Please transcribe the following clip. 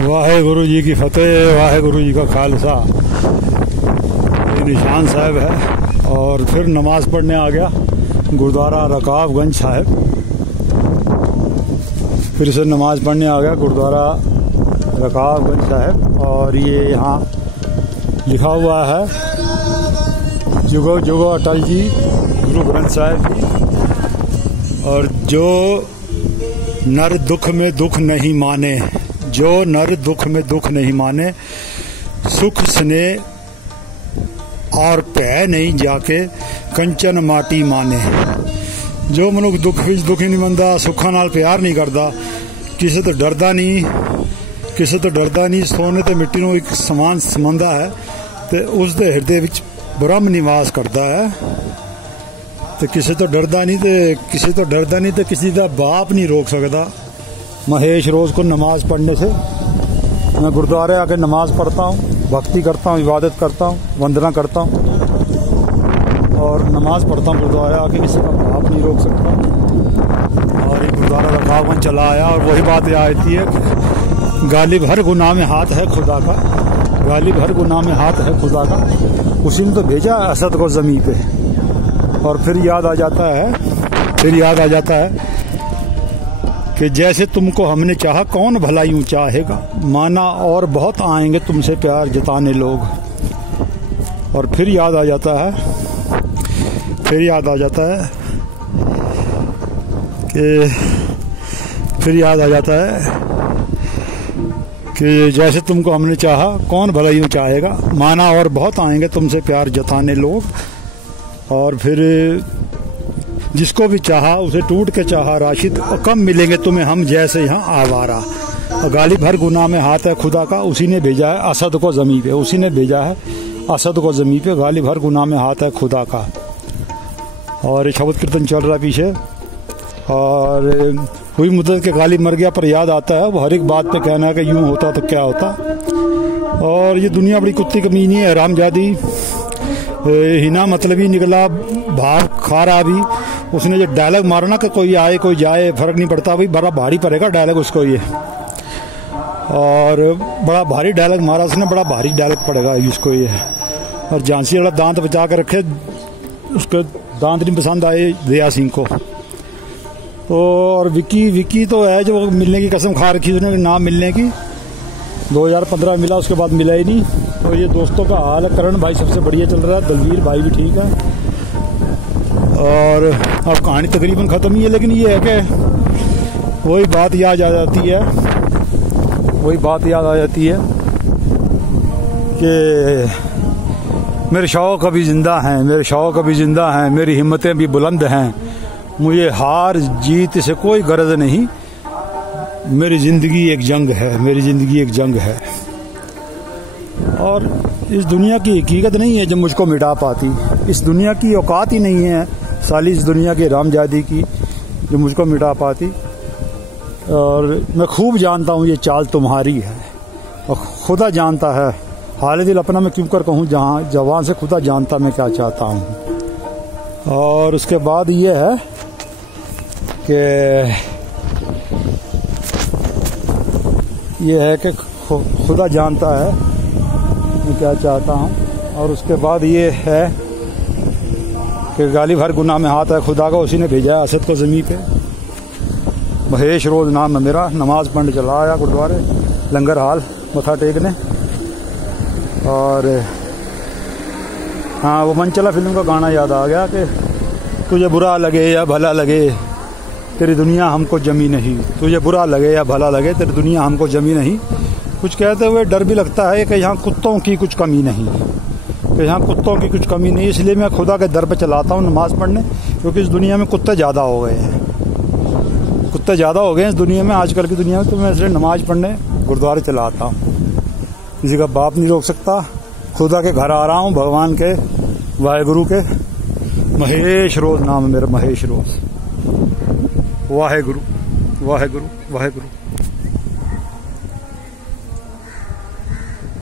वाहेगुरु जी की फतेह, वाहेगुरु जी का खालसा। ये निशान साहब है और फिर नमाज पढ़ने आ गया गुरुद्वारा रकाबगंज साहब। फिर से नमाज पढ़ने आ गया गुरुद्वारा रकाबगंज साहब। और ये यहाँ लिखा हुआ है जुगो जुगो अटल जी गुरु ग्रंथ साहब जी। और जो नर दुख में दुख नहीं माने, जो नर दुख में दुख नहीं माने, सुख स्नेह और भय नहीं जाके कंचन माटी माने। जो मनुख दुख विच दुखी नहीं मनदा, सुखा नाल प्यार नहीं करता, किसी तो डरदा नहीं, किसी तो डरदा नहीं। सोने ते मिट्टी नूं एक समान समझदा है ते उस दे हिरदे विच ब्रह्म निवास करता है। तो किसी तो डरदा नहीं, तो किसी तो डरदा नहीं, तो किसी का बाप नहीं रोक सकता। महेश रोज को नमाज पढ़ने से, मैं गुरुद्वारे आके नमाज पढ़ता हूँ, भक्ति करता हूँ, इबादत करता हूँ, वंदना करता हूँ और नमाज पढ़ता हूँ गुरुद्वारे आके, किसी का बाप नहीं रोक सकता। और ये गुरुद्वारा रकाबगंज चला आया। और वही बात याद आती है कि गालिब हर गुनाह में हाथ है खुदा का, गालिब हर गुनाह में हाथ है खुदा का। उसी ने तो भेजा असद को जमीन पे। और फिर याद आ जाता है कि जैसे तुमको हमने चाहा कौन भला यूं चाहेगा, माना और बहुत आएंगे तुमसे प्यार जताने लोग। और फिर याद आ जाता है कि जैसे तुमको हमने चाहा कौन भला यूं चाहेगा, माना और बहुत आएंगे तुमसे प्यार जताने लोग। और फिर जिसको भी चाहा उसे टूट के चाहा राशिद, और कम मिलेंगे तुम्हें हम जैसे यहाँ आवारा। और गालिब हर गुनाह में हाथ है खुदा का, उसी ने भेजा है असद को जमीन पे, उसी ने भेजा है असद को जमीन पे। गालिब हर गुनाह में हाथ है खुदा का। और ये शब्द कीर्तन चल रहा है पीछे। और हुई मुद्दत के गालिब मर गया पर याद आता है, वो हर एक बात पे कहना है कि यूं होता तो क्या होता। और ये दुनिया बड़ी कुत्ती कमीनी है, हरामजादी, हिना मतलबी निकला, भाव खा रहा भी। उसने जो डायलॉग मारा ना कि कोई आए कोई जाए फर्क नहीं पड़ता, भाई बड़ा भारी पड़ेगा डायलॉग उसको ये। और बड़ा भारी डायलॉग मारा उसने, बड़ा भारी डायलॉग पड़ेगा उसको ये। और झांसी वाला दांत बचा कर रखे, उसके दांत नहीं पसंद आए दया सिंह को। तो और विकी तो है जो मिलने की कसम खा रखी उसने, नाम मिलने की। 2015 मिला, उसके बाद मिला ही नहीं। तो ये दोस्तों का हाल है। करण भाई सबसे बढ़िया चल रहा है, दलवीर भाई भी ठीक है। और अब कहानी तकरीबन ख़त्म ही है, लेकिन ये है कि वही बात याद आ जाती है कि मेरे शौक़ अभी ज़िंदा हैं, मेरी हिम्मतें भी बुलंद हैं। मुझे हार जीत से कोई गर्ज नहीं, मेरी ज़िंदगी एक जंग है। और इस दुनिया की हकीकत नहीं है जो मुझको मिटा पाती, इस दुनिया की औकात ही नहीं है साली इस दुनिया की रामजादी की जो मुझको मिटा पाती। और मैं खूब जानता हूँ ये चाल तुम्हारी है, और खुदा जानता है हाल दिल अपना मैं क्यों कर कहूँ, जहाँ जवान से खुदा जानता मैं क्या चाहता हूँ। और उसके बाद ये है कि खुदा जानता है मैं क्या चाहता हूँ। और उसके बाद ये है कि गालिब हर गुनाह में हाथ है खुदा का, उसी ने भेजा है असद को ज़मीन पे। महेश रोज नाम है मेरा, नमाज पढ़ने चला आया गुरुद्वारे लंगर हाल मथा टेकने। और हाँ, वो मनचला फिल्म का गाना याद आ गया कि तुझे बुरा लगे या भला लगे तेरी दुनिया हमको जमी नहीं, तुझे बुरा लगे या भला लगे तेरी दुनिया हमको जमी नहीं। कुछ कहते हुए डर भी लगता है कि यहाँ कुत्तों की कुछ कमी नहीं, इसलिए मैं खुदा के दर पे चलाता हूँ नमाज पढ़ने, क्योंकि इस दुनिया में कुत्ते ज़्यादा हो गए हैं इस दुनिया में, आजकल की दुनिया में। तो मैं इसलिए नमाज पढ़ने गुरुद्वारे चला आता हूँ, किसी का बाप नहीं रोक सकता। खुदा के घर आ रहा हूँ, भगवान के वाहेगुरु के। महेश रोज नाम है मेरा, महेश रोज। वाहेगुरु।